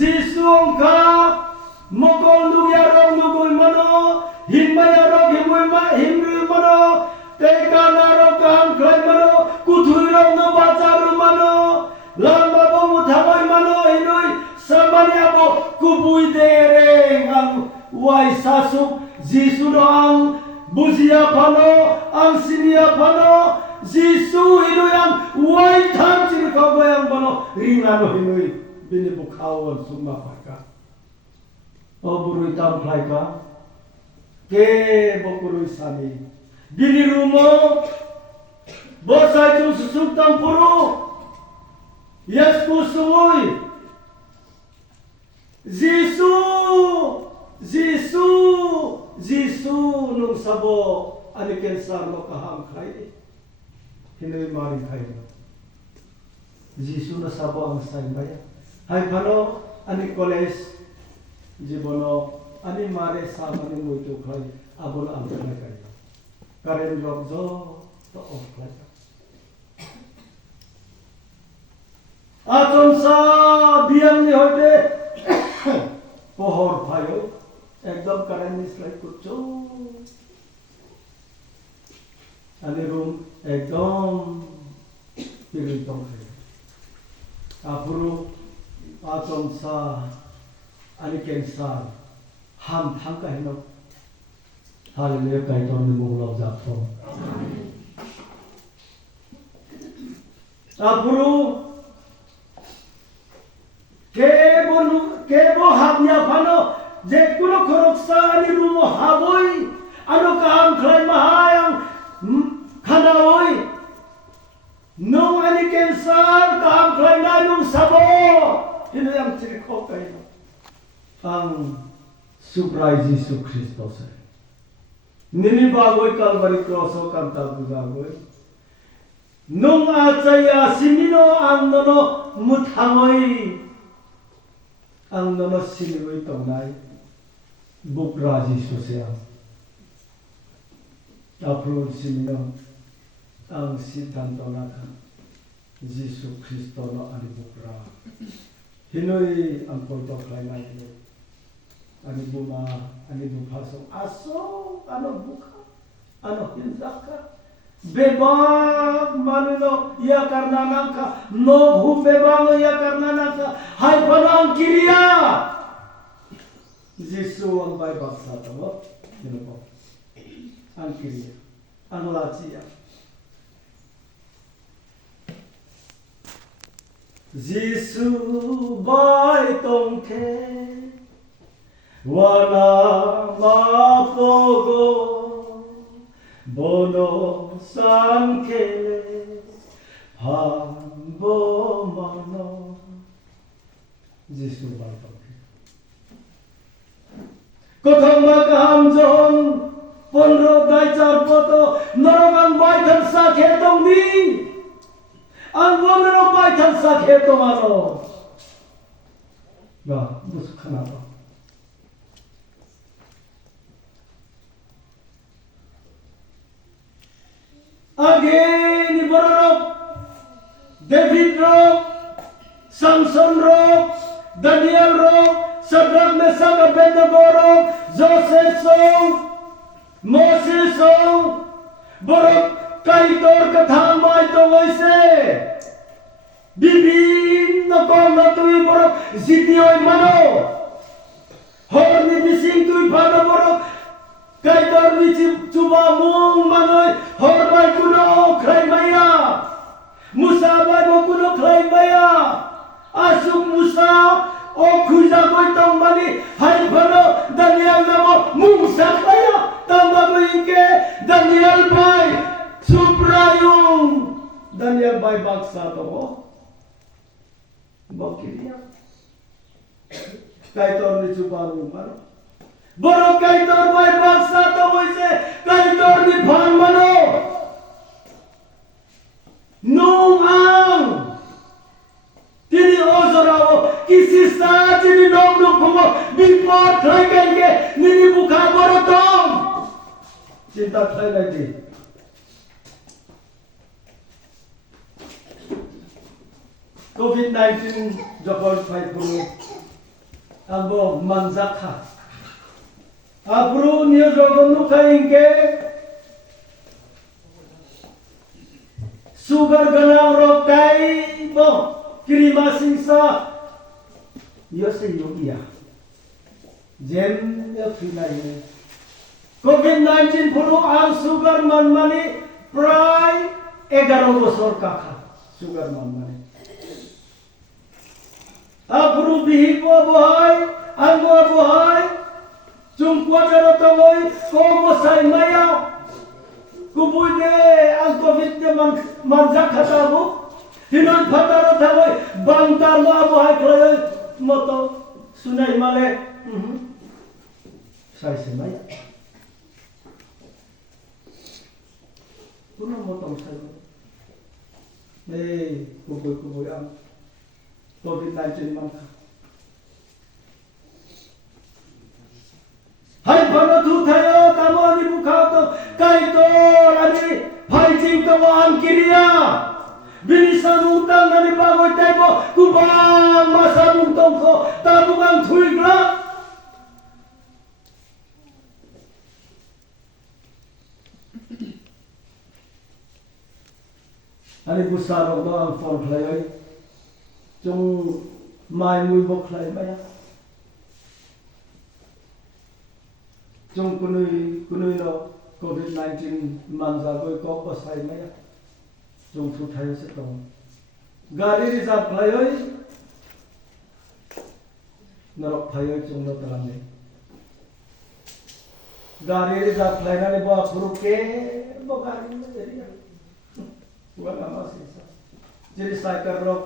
Jisungka mokol nuyarong nugoy mano hinmayarong himui mano tekanarong kahangklay mano kutuirong nabacaru mano lamba bumutamay mano hinoy samanya mo kubuy dereng ang way sasuk Jisuno ang buziya pano ang siniya pano Jisu hinoy ang way tamcir kabayang mano ringano hinoy binibukhawan sumapaka oburuy tamplay ka ke bokuruy sami binirumo bosay yung susugtang puro yes kusuoy Jisu nung sabo aniken sarlo kahangkay hinoy maring kayo Jisu na sabo ang saybaya hay pano ani koles jibono ani mare samani muito khay abol ang kay karen jobjo to of kay aton sa biang ni hote pohor phayo ekdom karen mislai kucho ani room ekdom piritong kay apuro atom sa aniken sa ham thangka hino hallelujah kai ton ni monglaw japho apuro kebo hamnya phano je kuno khoroksa ani rumo haboi ano kaham khlai mahayang khanawoi nung aniken sa kaham khlai na nung sabo hino yang ciriko kai ang supray Jisu Kristus nini bagoy Calvary cross o kanta bugagoy nung acaya sinino ang nono muthangoy ang nono sinigoy tonay bukra Jisu siya apro sinino ang sitanto naka Jisu Kristo no ani bukra hinoy ang pagpaplay natin ani buma ani bupasong aso ano buka ano hinzaka bebang manuno ya karena nangka no hum bebang ya karena nangka hai panang kiriya Jisu ang baibak sa tawo yun po ang kiriya ang lachiya Jisu bai tongke wana mapogo bono sankele hambo mano Jisu bai tongke kothang makamjon ponro dai char poto narangang bai than sa khetong ni ang bonro bai than sa khetong ano ba muskana ba again ni borok David rock Samson rock Daniel rock Shadrach Meshach Abednego rock Joseph song Moses song borok kaitor kathang mai to hoise bibin kong natui borok zitioy mano hor ni bising tui phano borok kaitor ni chuba mung manoy hor bai kuno khlai maya musa bai bo kuno khlai maya asuk musa o khuja koi tong mani hai phano Daniel namo musa kaya tamba inke Daniel bai suprayung Daniel bai baksa to bokiriya kaitor ni chuba mung mano borok kaitor bai baksa to hoise kaitor ni bhan mano nung ang tini ozorao kisi sa tini nong nukumo bipot khlai kaike nini bukha borotong cinta khlai lagi COVID-19 Japan 5 puro abo manjaka abru niyo jogon nu kaingke sugar ganang rokai bo kirima singsa yo se yogiya jem yo filai COVID-19 puru ang sugar manmani pray 11 বছর কাকা sugar manmani abru bihi ko bohay anggo bohay jungkwa jaro tomoy ko mosay maya kubude ang COVID de manjak hatabu hinan phataro thamoy bantar mo bohay kloy moto sunay male sai se maya puno motong sai kuboy ang COVID-19 mangka. Hai bano tu thayo tamo ani bukhao to kai to ani phai ching to ang kiriya. Binisan utang ani bagoy taibo kubang masa mutong ko tabungang thuigla. Ani busarong do ang phone playoy. Chung mai mui bok lai maya chung kunui no COVID-19 manja goi ko pasai maya chung thu thai se tong gari reserve lai oi narok thai oi chung no talam ne gari reserve lai na ne ba khuru ke bo gari ne jeri bukan nama sisa jadi cycle rock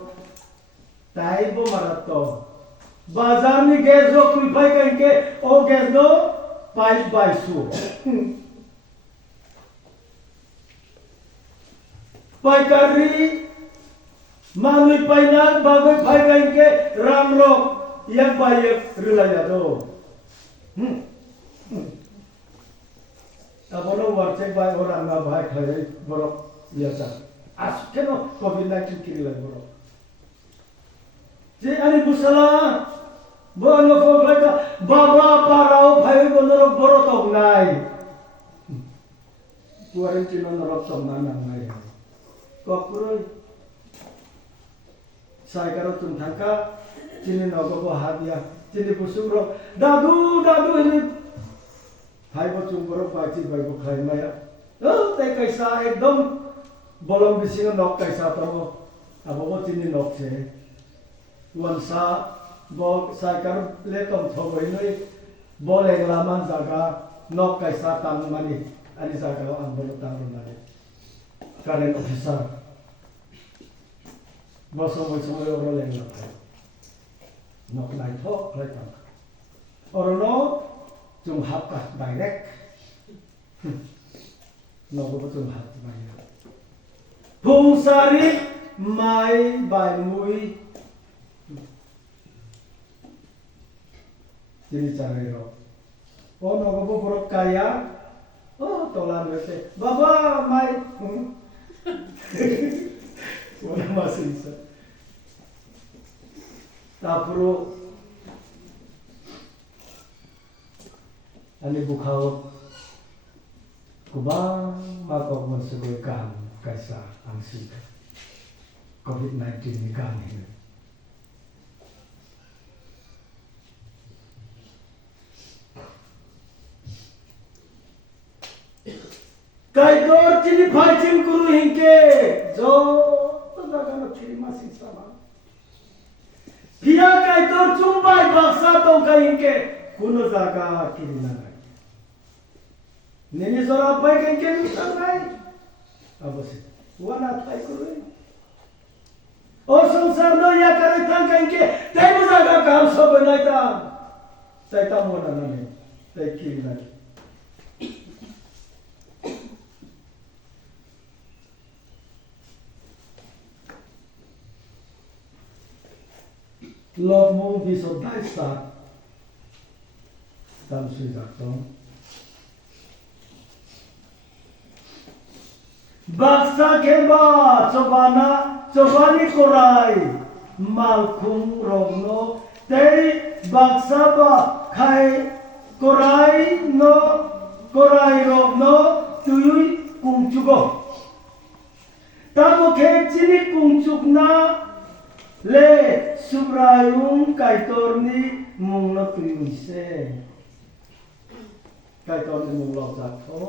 Taibo marato. Bazar ni gas ro kuipai kainke o gas no pipe by su. Paikari manui painan bagoi pai kainke ramro yang baik rilaya do. Abono warcek bai orang na bai khai borok biasa. Askeno COVID-19 kiri lai borok. Jadi ani busala bono fogleka baba parao bhai bonorok borotok nai quarantine norok somna nai kokuroi sai karo tum thangka chini nogo bo hadia chini busuro dadu ini bhai bo chung borok bachi bhai bo khai maya oh te kaisa ekdom bolong bising nok kaisa to abo bo chini nok che wansa bo saikar letom thoboi noi boleng laman jaga nok kaisa tang mani ani jaga ang bolo tang mani karen officer bo somoy oro leng la nok nai thok lai tang orono chung hapka direct nok bo chung hap mai phung sari mai bai mui jadi carero. Oh no gobo borok kaya. Oh tolan wete. Baba mai. Wala masih isa. Tapuro ani bukhao kubang makok masugoi kan kaisa angsi COVID-19 ni kan ini. Kai dor chini phaichim kuru hinke jo to daga na chiri masi sama pia kai dor chumbai baksa to kai hinke kuno daga kirina nai neni zora pai kai hinke nusa nai abosi wana thai kuru o samsar no ya kare thang kai hinke temu daga kam so banai ta tai ta mona nai tai kirina Lord mo biso daisa tam sui zakton baksa kemba chobani korai malkhung rogno tei baksa ba khai korai rok no tuyui kungchugo tamo khe chini kungchukna le subrayung kaitorni mungna tuyui se kaitorni mung lo jakho